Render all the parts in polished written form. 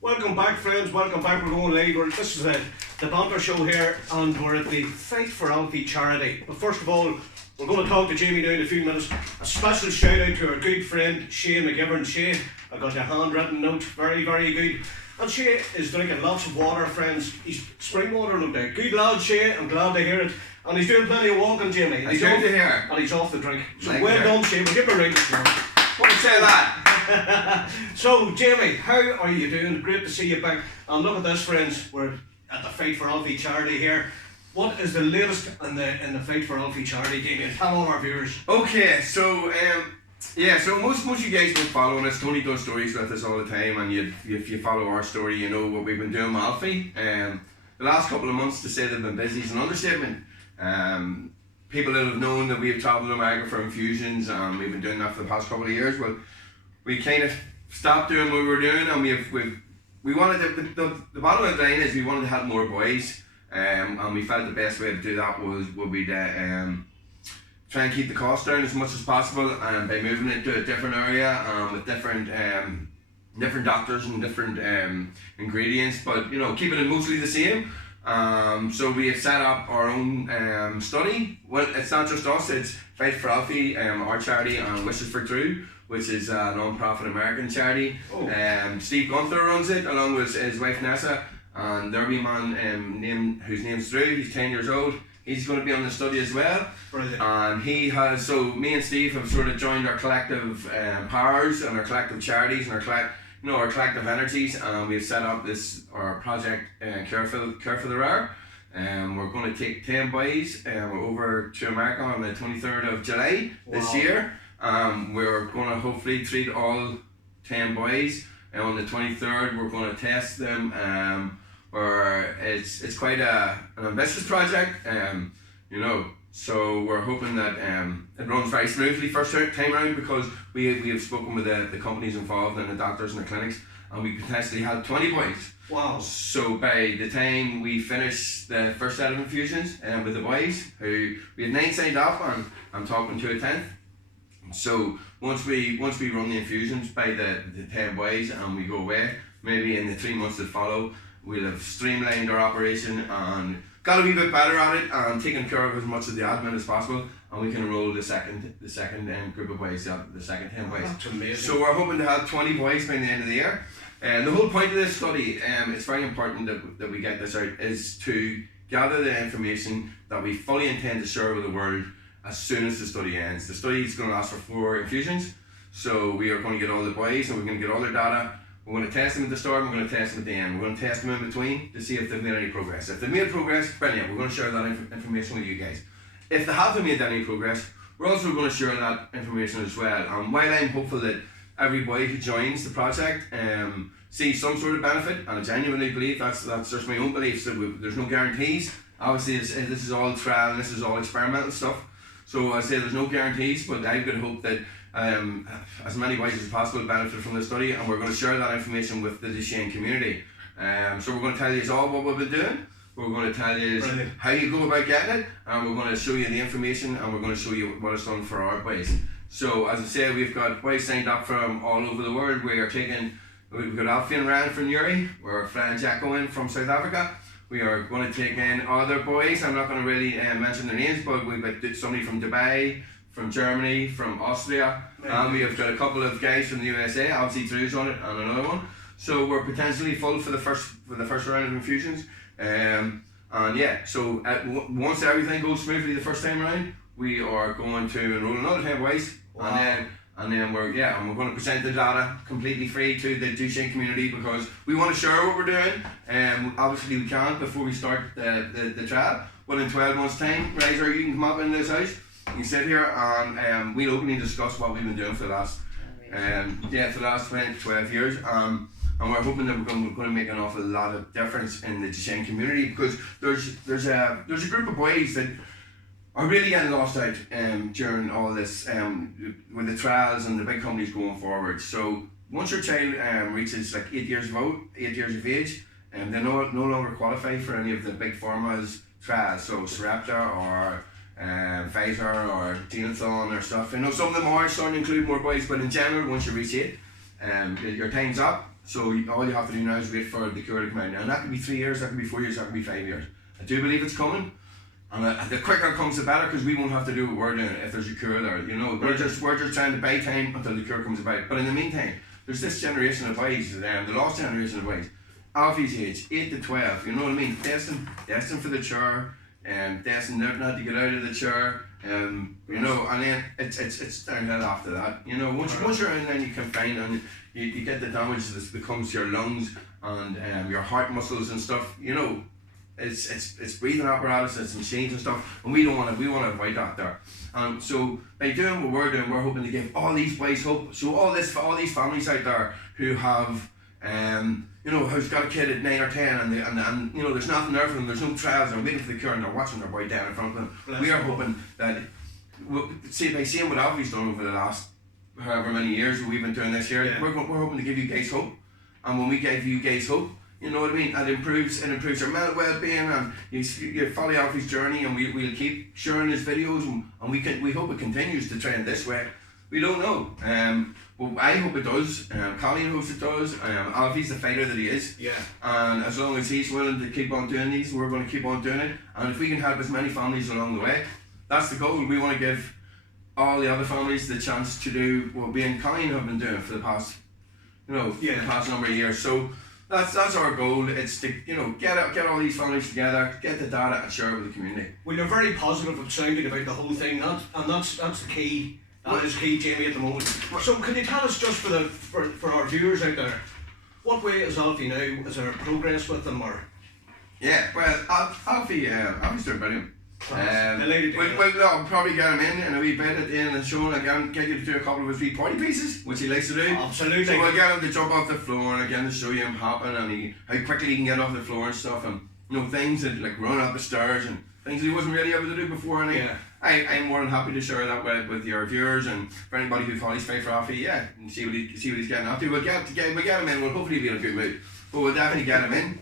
Welcome back, friends. Welcome back. We're going live. This is the Banter show here, and we're at the Fight for Alfie charity. But first of all, we're going to talk to Jamie now in a few minutes. A special shout out to our good friend Shay McGivern. Shay, I got your handwritten note. Very, very good. And Shay is drinking lots of water, friends. He's spring water, no doubt. Good lad, Shay. I'm glad to hear it. And he's doing plenty of walking, Jamie. He's good to hear. And he's off the drink. So Like well done, Shay. We'll give him a ring this morning. Won't say that. So, Jamie, how are you doing? Great to see you back. And look at this, friends. We're at the Fight for Alfie charity here. What is the latest in the Fight for Alfie charity, Jamie? Tell all our viewers. Okay, so so most of you guys don't follow us. Tony does stories with us all the time, and if you follow our story, you know what we've been doing with Alfie. The last couple of months, to say they've been busy is an understatement. People that have known that we've travelled to America for infusions, and we've been doing that for the past couple of years. Well, we kind of stopped doing what we were doing, and we wanted the bottom of the line is we wanted to help more boys, and we felt the best way to do that would be to try and keep the cost down as much as possible, and by moving it to a different area with different doctors and different ingredients, but keeping it mostly the same. So we have set up our own study. Well, it's not just us, it's Fight for Alfie, our charity, and Wishes for True, which is a non-profit American charity. Oh. Steve Gunther runs it along with his wife Nessa, and their wee man whose name's Drew. He's 10 years old. He's going to be on the study as well. Brilliant. And me and Steve have sort of joined our collective powers and our collective charities and our collective energies, and we've set up our project Care for the Rare. We're going to take 10 boys over to America on the 23rd of July this year. We're going to hopefully treat all 10 boys, and on the 23rd we're going to test them. It's quite an ambitious project, so we're hoping that it runs very smoothly first time around, because we have spoken with the companies involved and the doctors and the clinics, and we potentially have 20 boys. Wow. So by the time we finish the first set of infusions with the boys, who we had 9 signed up, and I'm talking to a 10th. So once we run the infusions by the 10 boys and we go away, maybe in the 3 months that follow, we'll have streamlined our operation and got a wee bit better at it and taken care of as much of the admin as possible, and we can enroll the second group of boys, the second 10 boys. That's amazing. So we're hoping to have 20 boys by the end of the year. And the whole point of this study, it's very important that we get this out, is to gather the information that we fully intend to share with the world as soon as the study ends. The study is going to last for 4 infusions, so we are going to get all the boys and we're going to get all their data. We're going to test them at the start, and we're going to test them at the end. We're going to test them in between to see if they've made any progress. If they've made progress, brilliant, we're going to share that information with you guys. If they haven't made any progress, we're also going to share that information as well. And while I'm hopeful that every boy who joins the project sees some sort of benefit, and I genuinely believe that's just my own belief, so there's no guarantees. Obviously this is all trial and this is all experimental stuff, so I say there's no guarantees, but I've got hope that as many boys as possible benefit from the study, and we're going to share that information with the Duchenne community. So we're going to tell you all what we've been doing, we're going to tell you how you go about getting it, and we're going to show you the information, and we're going to show you what it's done for our boys. So as I say, we've got boys signed up from all over the world. We've got Alfie and Ryan from Uri, we're flying Jacko in from South Africa. We are going to take in other boys. I'm not going to really mention their names, but we've got somebody from Dubai, from Germany, from Austria, and we have got a couple of guys from the USA. Obviously Drew's on it, and another one. So we're potentially full for the first round of infusions. So once everything goes smoothly the first time around, we are going to enroll another 10 boys. Wow. And then we're going to present the data completely free to the Duchenne community, because we want to share what we're doing. Obviously we can't before we start the trial. Well, in 12 months time, Riser, you can come up in this house, you can sit here, and we'll openly discuss what we've been doing for the last 12 years. And we're hoping that we're going to make an awful lot of difference in the Duchenne community, because there's a group of boys that are really getting lost out during all this with the trials and the big companies going forward. So once your child reaches like 8 years of age, they no longer qualify for any of the big pharma's trials. So Sarepta or Pfizer or Genethon or stuff. I know some of them are starting to include more boys, but in general, once you reach 8, your time's up. So all you have to do now is wait for the cure to come out. And that could be 3 years, that could be 4 years, that could be 5 years. I do believe it's coming. And the quicker it comes, the better, because we won't have to do what we're doing if there's a cure there. You know, we're just trying to buy time until the cure comes about. But in the meantime, there's this generation of boys, the last generation of boys, Alfie's age, 8 to 12. You know what I mean? Destined for the chair, destined not to get out of the chair. You know, and then it's downhill after that. You know, once you're in, then you can find and you get the damage that becomes to your lungs and your heart muscles and stuff. You know. It's breathing apparatus, it's machines and stuff, and we want to avoid that there. So by doing what we're doing, we're hoping to give all these boys hope. So all these families out there who have you know, who's got a kid at 9 or 10 and you know there's nothing there for them, there's no trials, they're waiting for the cure and they're watching their boy down in front of them. We are hoping that by seeing what Alfie's done over the last however many years we've been doing this here, we're hoping to give you guys hope. And when we give you guys hope, you know what I mean? It improves your mental well-being, and you follow Alfie's journey, and we'll keep sharing his videos, and we hope it continues to trend this way. We don't know. Well, I hope it does. Colleen hopes it does. Alfie's the fighter that he is. Yeah. And as long as he's willing to keep on doing these, we're going to keep on doing it. And if we can help as many families along the way, that's the goal. We want to give all the other families the chance to do what we and Colleen have been doing for the past, the past number of years. So. That's our goal. It's to get all these families together, get the data, and share it with the community. Well, you're very positive and sounding about the whole thing, and that's the key. That is key, Jamie, at the moment. So, can you tell us just for our viewers out there, what way is Alfie now? Is there progress with them, or? Yeah, well, Alfie's doing brilliant. I'll probably get him in a wee bit at the end of the show, and again get you to do a couple of his wee party pieces, which he likes to do. Absolutely. So we'll get him to jump off the floor, and again to show you him hopping and how quickly he can get off the floor and stuff, and things that like run up the stairs and things he wasn't really able to do before. And I'm more than happy to share that with your viewers and for anybody who follows FightForAlfie, and see what he's getting up to. We'll get him in. We'll hopefully be in a good mood, but we'll definitely get him in.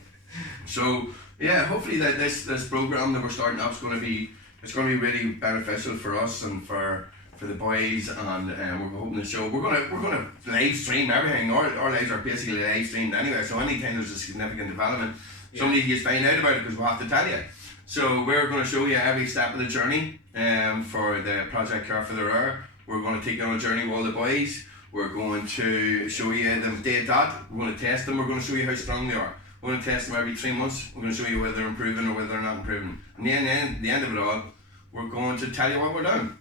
So. Yeah, hopefully that this program that we're starting up is going to be really beneficial for us and for the boys, and we're hoping to show we're gonna live stream everything. Our lives are basically live streamed anyway. So anytime there's a significant development, somebody can find out about it because we'll have to tell you. So we're going to show you every step of the journey for the Project Care for the Rare. We're going to take you on a journey with all the boys. We're going to show you them day dot. We're going to test them. We're going to show you how strong they are. We're going to test them every 3 months. We're going to show you whether they're improving or whether they're not improving. And then the end of it all, we're going to tell you what we're doing.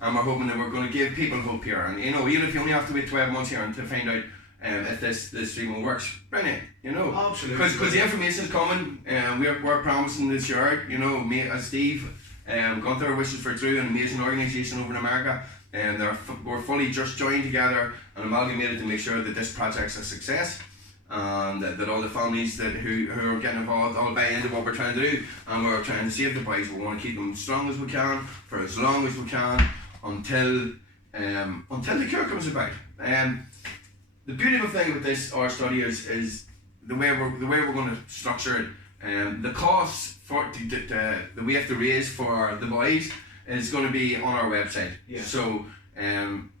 And we're hoping that we're going to give people hope here. And even if you only have to wait 12 months here and to find out if this treatment works, brilliant. Absolutely. Because the information is coming. We're promising this year. Me as Steve, Gunther wishes for True, an amazing organisation over in America. And we're fully just joined together and amalgamated to make sure that this project's a success. And that all the families who are getting involved all buy into what we're trying to do, and we're trying to save the boys. We want to keep them as strong as we can for as long as we can until the cure comes about. The beautiful thing with our study is the way we're going to structure it. The costs for that we have to raise for the boys is going to be on our website. Yeah. So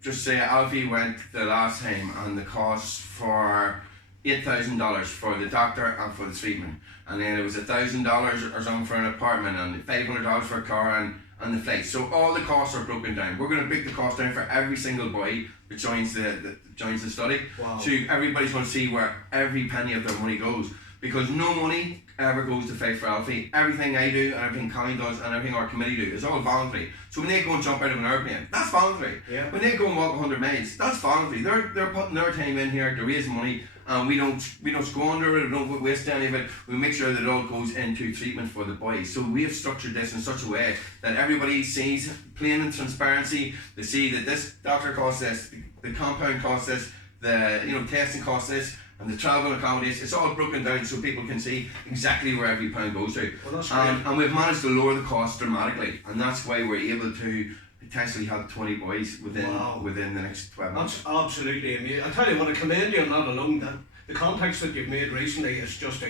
just say Alfie went the last time, and the costs for $8,000 for the doctor and for the treatment, and then it was $1,000 or something for an apartment, and $500 for a car and the flight. So all the costs are broken down. We're going to break the cost down for every single boy that joins the study. Wow. So everybody's going to see where every penny of their money goes, because no money ever goes to FightForAlfie. Everything I do and everything Colleen does and everything our committee do is all voluntary. So when they go and jump out of an airplane, that's voluntary. Yeah. When they go and walk 100 miles, that's voluntary. They're putting their time in here to raise money. And we don't squander it, we don't waste any of it. We make sure that it all goes into treatment for the boys. So we have structured this in such a way that everybody sees plain and transparency. They see that this doctor costs this, the compound costs this, the testing costs this, and the travel and accommodation. It's all broken down so people can see exactly where every pound goes to. Well, that's great. And we've managed to lower the cost dramatically, and that's why we're able to potentially have 20 boys within the next 12 months. That's absolutely amazing. I tell you what, I commend you on that alone. The context that you've made recently is just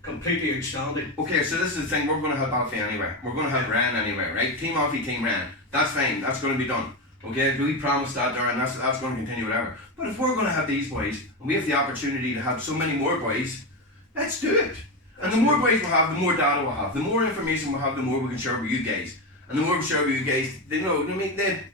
completely outstanding. Okay, so this is the thing, we're going to help Alfie anyway. We're going to help Ran anyway, right? Team Alfie, Team Ran. That's fine, that's going to be done. Okay, we promised that there, and that's going to continue whatever. But if we're going to have these boys, and we have the opportunity to have so many more boys, let's do it. And the more boys we'll have, the more data we'll have, the more information we'll have, the more we can share with you guys. And the more we share with you guys, you know,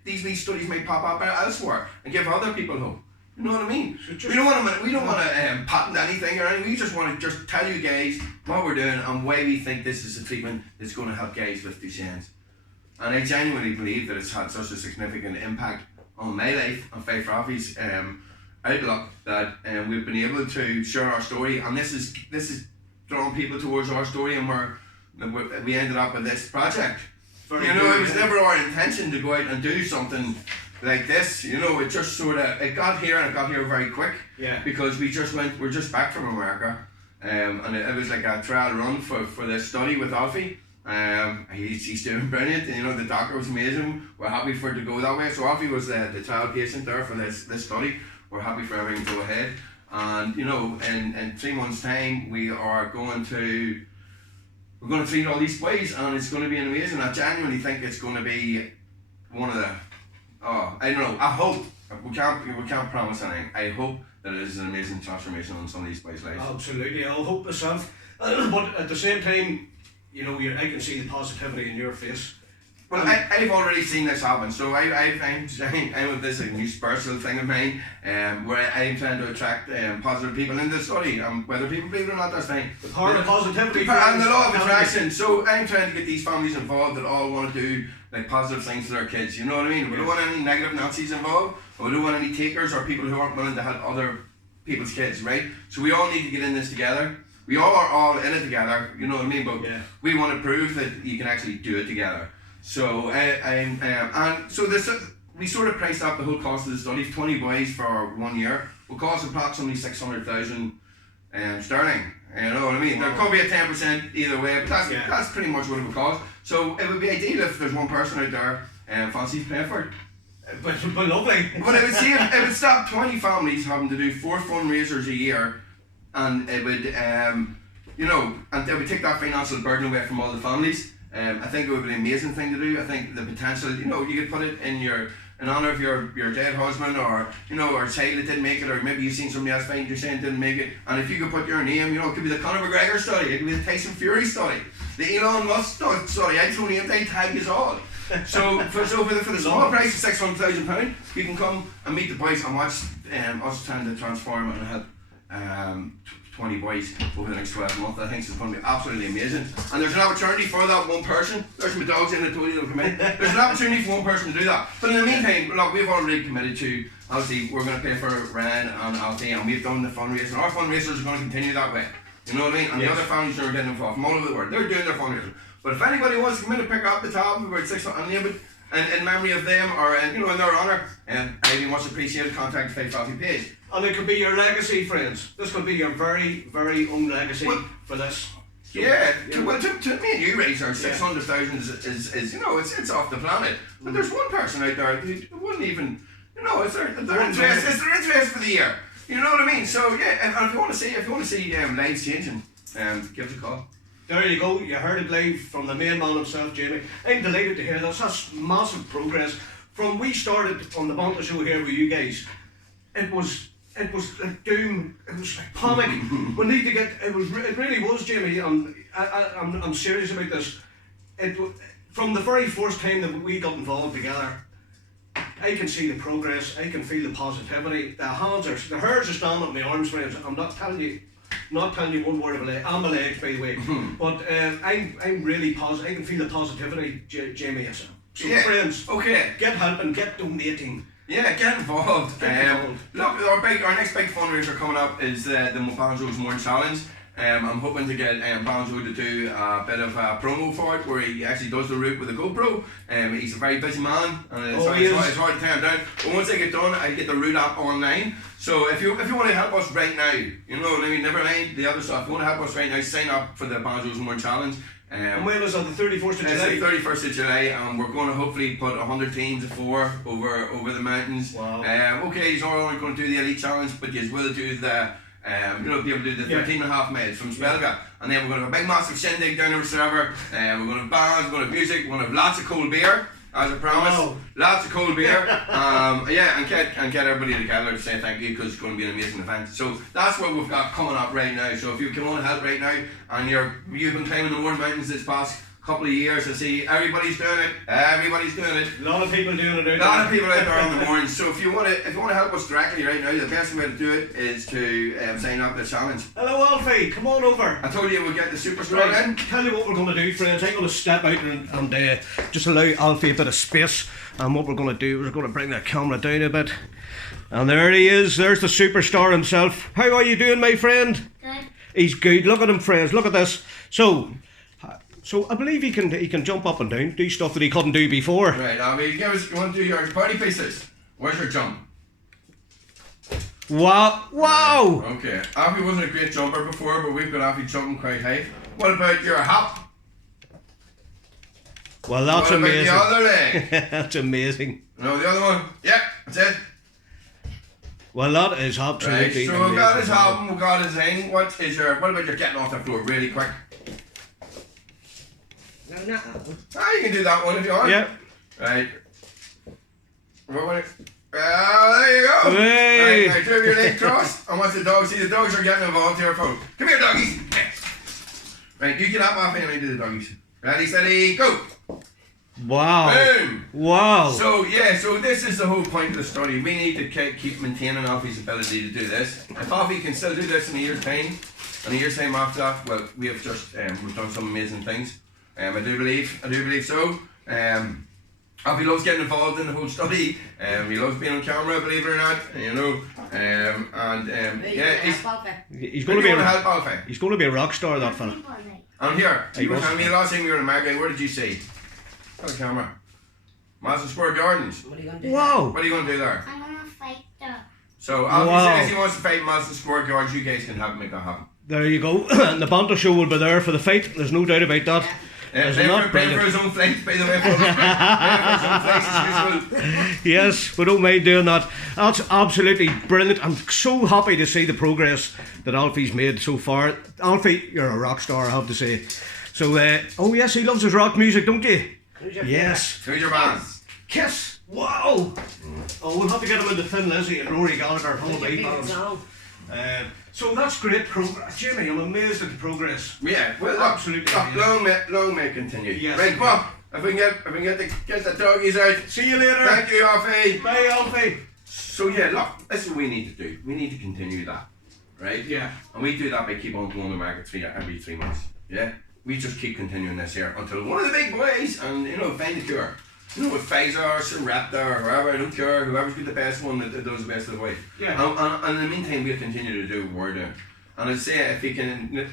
these studies may pop up elsewhere and give other people hope. You know what I mean? We don't want to patent anything or anything. We just want to just tell you guys what we're doing and why we think this is a treatment that's going to help guys with Duchenne's. And I genuinely believe that it's had such a significant impact on my life and FightForAlfie's outlook that we've been able to share our story. And this is drawing people towards our story, and we ended up with this project. It was never our intention to go out and do something like this. It just it got here, and it got here very quick. Yeah. Because we're just back from America, and it was like a trial run for this study with Alfie. He's doing brilliant. The doctor was amazing. We're happy for it to go that way. So Alfie was the trial patient there for this study. We're happy for everything to go ahead. And in 3 months' time, we're going to treat all these boys, and it's going to be amazing. I genuinely think it's going to be one of the, I don't know, I hope, we can't promise anything. I hope that it is an amazing transformation on some of these boys' lives. Absolutely, I'll hope myself. But at the same time, I can see the positivity in your face. Well, I've already seen this happen, so I'm this is a new personal thing of mine, where I'm trying to attract positive people into the study, whether people believe it or not, that's fine. The power of positivity. And the law of attraction. So I'm trying to get these families involved that all want to do like positive things for their kids. You know what I mean? We don't want any negative Nazis involved, or we don't want any takers or people who aren't willing to help other people's kids, right? So we all need to get in this together. We all are all in it together. You know what I mean? But we want to prove that you can actually do it together. So and so we sort of priced up the whole cost of the study. 20 boys for 1 year will cost approximately 600,000 sterling. You know what I mean? There could be a 10% either way, but that's pretty much what it would cost. So it would be ideal if there's one person out there fancies paying for it. But lovely. But it would stop 20 families having to do 4 fundraisers a year, and it would and it would take that financial burden away from all the families. I think it would be an amazing thing to do. I think the potential, you could put it in honour of your dead husband, or or child that didn't make it, or maybe you've seen somebody else find you're saying didn't make it, and if you could put your name, it could be the Conor McGregor study, it could be the Tyson Fury study, the Elon Musk study. I'd throw name, I'd tag you all. So for the small price of £600,000, you can come and meet the boys and watch us trying to transform and help 20 boys over the next 12 months. I think it's going to be absolutely amazing. And there's an opportunity for that one person. There's my dogs in the toilet that'll come in. There's an opportunity for one person to do that. But in the meantime, look, we've already committed to, obviously, we're going to pay for Ryan and Alfie, and we've done the fundraising. Our fundraisers are going to continue that way. You know what I mean? And the other families are getting involved from all over the world. They're doing their fundraising. But if anybody wants to come in and pick up the tab, about 600 and name it, in memory of them, or in their honour, I'd much appreciated. Contact the FightForAlfie page. And it could be your legacy, friends. This could be your very, very own legacy for this. So, to me and you, Razor, 600,000 is it's off the planet. But there's one person out there who wouldn't even, it's their interest for the year. You know what I mean? So and if you want to see lives changing, give us a call. There you go. You heard it live from the main man himself, Jamie. I'm delighted to hear this. That's massive progress. From we started on the Banter show here with you guys, it was like doom. It was like panic. We need to get. It really was, Jamie. And I'm serious about this. From the very first time that we got involved together, I can see the progress. I can feel the positivity. The hairs are standing up my arms, friends. I'm not telling you one word of a leg. I'm my legs, by the way. But I'm really positive. I can feel the positivity, Jamie. So friends, get helping, get donating. Yeah, get involved. Look, our next big fundraiser coming up is the Banjo's Morning Challenge. I'm hoping to get Banjo to do a bit of a promo for it, where he actually does the route with a GoPro. He's a very busy man, and it's hard to tie him down. But once I get done, I get the route app online. So if you want to help us right now, never mind the other stuff. If you want to help us right now, sign up for the Banjo's Morning Challenge. And when was it? The 31st of July? It's the 31st of July, and we're going to hopefully put 100 teams of 4 over the mountains. Wow. You're not only going to do the elite challenge, but you will do the be able to do the 13.5 miles from Spelga, and then we're going to have a big massive shindig down in the server. We're going to have bands, we're going to have music, we're going to have lots of cold beer. as I promised. Oh. Lots of cold beer. Yeah, and get everybody together to say thank you, because it's going to be an amazing event. So that's what we've got coming up right now. So if you can want to help right now, and you've been climbing the Mourne Mountains this past couple of years, I see everybody's doing it. Everybody's doing it. A lot of people doing it. A lot of people out there on the Mournes. So if you want to help us directly right now, the best way to do it is to sign up to the challenge. Hello, Alfie. Come on over. I told you we'll get the superstar Right, in. tell you what we're going to do, friends. I'm going to step out and just allow Alfie a bit of space. And what we're going to do is we're going to bring the camera down a bit. And there he is. There's the superstar himself. How are you doing, my friend? Good. He's good. Look at him, friends. Look at this. So I believe he can jump up and down, do stuff that he couldn't do before. Right, you want to do your party pieces? Where's your jump? Wow! Wow! Okay, Alfie wasn't a great jumper before, but we've got Alfie jumping quite high. What about your hop? Well, that's what amazing. About the other leg? That's amazing. No, the other one. Yep, that's it. Well, that is absolutely Right, so amazing. we've got his hop, we've got his thing. What about your getting off the floor really quick? No. You can do that one if you want. Yep. Right. There you go. Hey. Right, do your leg crossed. And watch the dogs. See, the dogs are getting involved here, folks. Come here, doggies. Right, you get up off me and I do the doggies. Ready, steady, go. Wow! Boom. Wow! So this is the whole point of the study. We need to keep maintaining Alfie's ability to do this. If Alfie can still do this in a year's time, after that, well, we have just we've done some amazing things. I do believe so. Alfie loves getting involved in the whole study. He loves being on camera, believe it or not. He's going to be help Alfie. He's going to be a rock star, that fella. I'm here. He You were was. telling me the last time you were in America. What did you see? Got a camera. Madison Square Gardens. What are you going to do? Wow! What are you going to do there? I'm going to fight the... So Alfie Wow. says he wants to fight Madison Square Gardens. You guys can help him make that happen. There you go. And the Banter show will be there for the fight. There's no doubt about that. Is it not Paying for brilliant? his own flight, by the way. Paying for his own flights as usual. Yes, we don't mind doing that. That's absolutely brilliant. I'm so happy to see the progress that Alfie's made so far. Alfie, you're a rock star, I have to say. So, oh yes, he loves his rock music, don't you? Yes. Who's your man? Kiss. Wow. Oh, we'll have to get him into Thin Lizzy and Rory Gallagher, holiday bands. So that's great progress. Jimmy, I'm amazed at the progress. Yeah, well, Absolutely long may continue. Yes. Right, come on. If we can get the doggies out. See you later. Thank you, Alfie. Bye, Alfie. So yeah, look, this is what we need to do. We need to continue that, right? Yeah. And we do that by keep on going to market every 3 months. Yeah. We just keep continuing this here until one of the big boys and find the cure. With Pfizer, Sarepta, or whoever, I don't care, whoever's got the best one that does the best of the way. Yeah. And in the meantime, we'll continue to do what we're doing. And I'd say if we can, it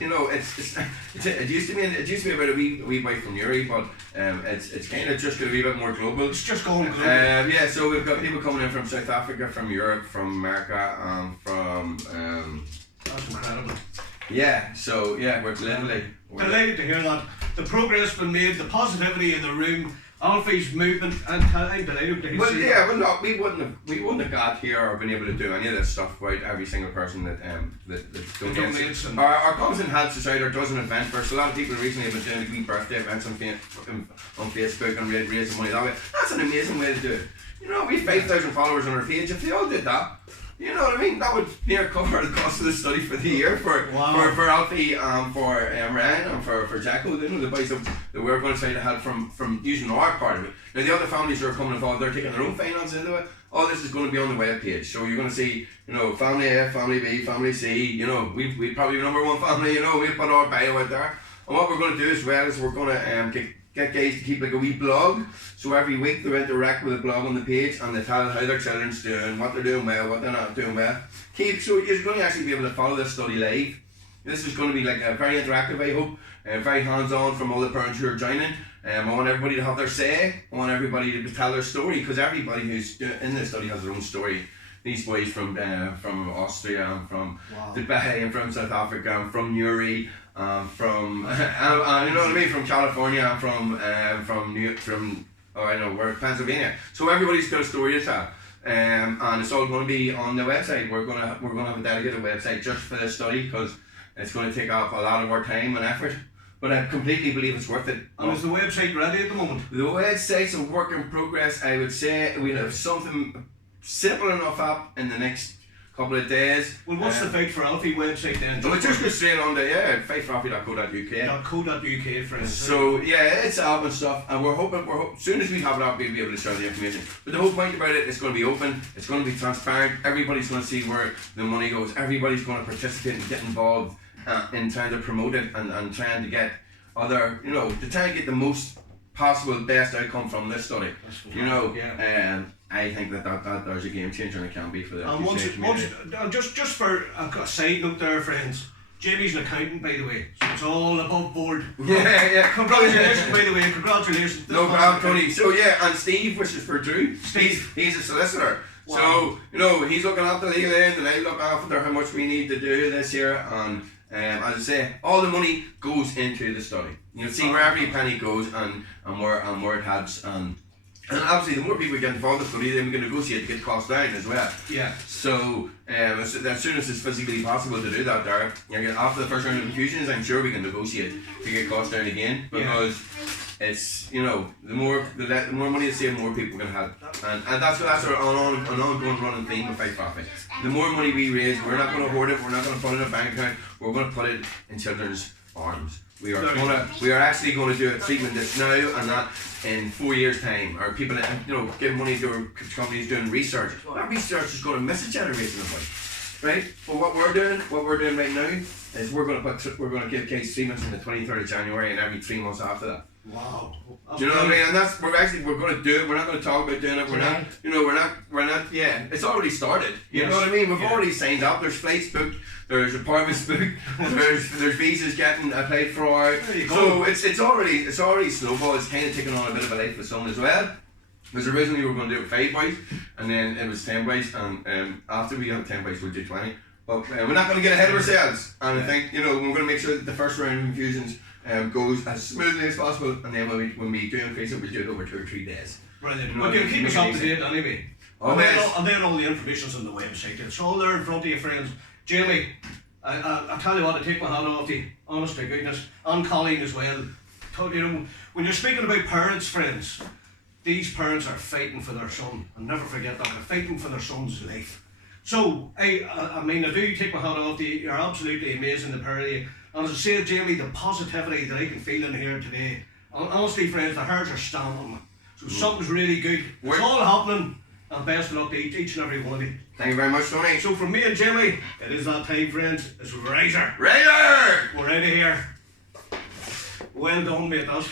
used to be about a wee bite from Uri, but it's kind of just got a wee bit more global. It's just going global. Yeah, so we've got people coming in from South Africa, from Europe, from America, and from. That's incredible. Yeah, so yeah, we're literally. Delighted to hear that. The progress been made, the positivity in the room, Alfie's movement, and I'm delighted to see Well, that. yeah, well, look, we wouldn't have got here or been able to do any of this stuff without every single person that donates and- or comes and helps us out or does an event for us. A lot of people recently have been doing wee birthday events on Facebook and raising money that way. That's an amazing way to do it. We have 5,000 followers on our page. If they all did that, you know what I mean? That would near cover the cost of the study for the year for Alfie, for Ryan, and for Jacko. The boys that we're going to try to help from using our part of it. Now the other families who are coming involved, they're taking their own finances into it. All this is going to be on the web page, so you're going to see, family A, family B, family C. We probably number one family. We'll put our bio out there, and what we're going to do as well is we're going to get guys to keep like a wee blog, so every week they interact with a blog on the page and they tell how their children's doing, what they're doing well, what they're not doing well. So you're going to actually be able to follow this study live. This is going to be like a very interactive, I hope, very hands-on from all the parents who are joining. I want everybody to have their say. I want everybody to tell their story, because everybody who's in this study has their own story. These boys from Austria and from Dubai and from South Africa and from Newry. From from California, we're Pennsylvania. So everybody's got a story to tell, and it's all going to be on the website. We're gonna have a dedicated website just for this study, because it's going to take up a lot of our time and effort. but I completely believe it's worth it. And is the website ready at the moment? The website's a work in progress. I would say we'll have something simple enough up in the next couple of days. Well, what's the FightForAlfie website then? Well, just go straight on the FightForAlfie.co.uk. .co.uk, friends. So yeah, it's up and stuff, and we're hoping as soon as we have it up, we'll be able to share the information. But the whole point about it, it's going to be open, it's going to be transparent. Everybody's going to see where the money goes. Everybody's going to participate and get involved in trying to promote it and trying to get other, to try and get the most possible best outcome from this study. I think that there's a game changer, and it can be for the community. Just for a side note there, friends. Jamie's an accountant, by the way, so it's all above board. Yeah. Congratulations, by the way. Congratulations. No problem, Tony. So yeah, and Steve, which is for Drew. He's a solicitor. Wow. So he's looking after the legal end, and I look after how much we need to do this year. And as I say, all the money goes into the study. See where every penny goes, and where it heads, and obviously, the more people get involved in the study, then we can negotiate to get costs down as well. Yeah. So, as soon as it's physically possible to do that, there, after the first round of infusions, I'm sure we can negotiate to get costs down again, because it's the more money they save, more people can have, and that's our ongoing running theme with FightForAlfie. The more money we raise, we're not going to hoard it. We're not going to put it in a bank account. We're going to put it in children's arms. We are actually going to do a treatment that's now and not in 4 years' time, or people give money to companies doing research. That research is going to miss a generation of life, right? But what we're doing right now is we're going to give kids treatments on the 23rd of January and every 3 months after that. Wow. Do you know what I mean? And we're going to do it. We're not going to talk about doing it. We're not. Yeah, it's already started. You know what I mean? We've already signed up. There's flights booked. There's apartments booked. there's visas getting applied for. So it's already snowballed. It's kind of taken on a bit of a life of its own as well. Because originally we were going to do it 5 boys, and then it was 10 boys, and after we got 10 boys, we'll do 20. But we're not going to get ahead of ourselves. And I think we're going to make sure that the first round of infusions goes as smoothly as possible, and then when we do increase it, we do it over 2 or 3 days. Brilliant. Well, you'll keep us up to date anyway. And then all the information's on the website. It's all there in front of you, friends. Jamie, I tell you what, I take my hat off to you, honest to goodness, and Colleen as well. When you're speaking about parents, friends, these parents are fighting for their son, and never forget that, they're fighting for their son's life. So, I do take my hat off to you. You're absolutely amazing, the pair of you. And as I say, Jamie, the positivity that I can feel in here today, honestly, friends, the hearts are stamping. So something's really good. It's all happening, and best of luck to each and every one of you. Thank you very much, Tony. So from me and Jamie, it is that time, friends. It's Razor. Razor! We're out of here. Well done, mate. That's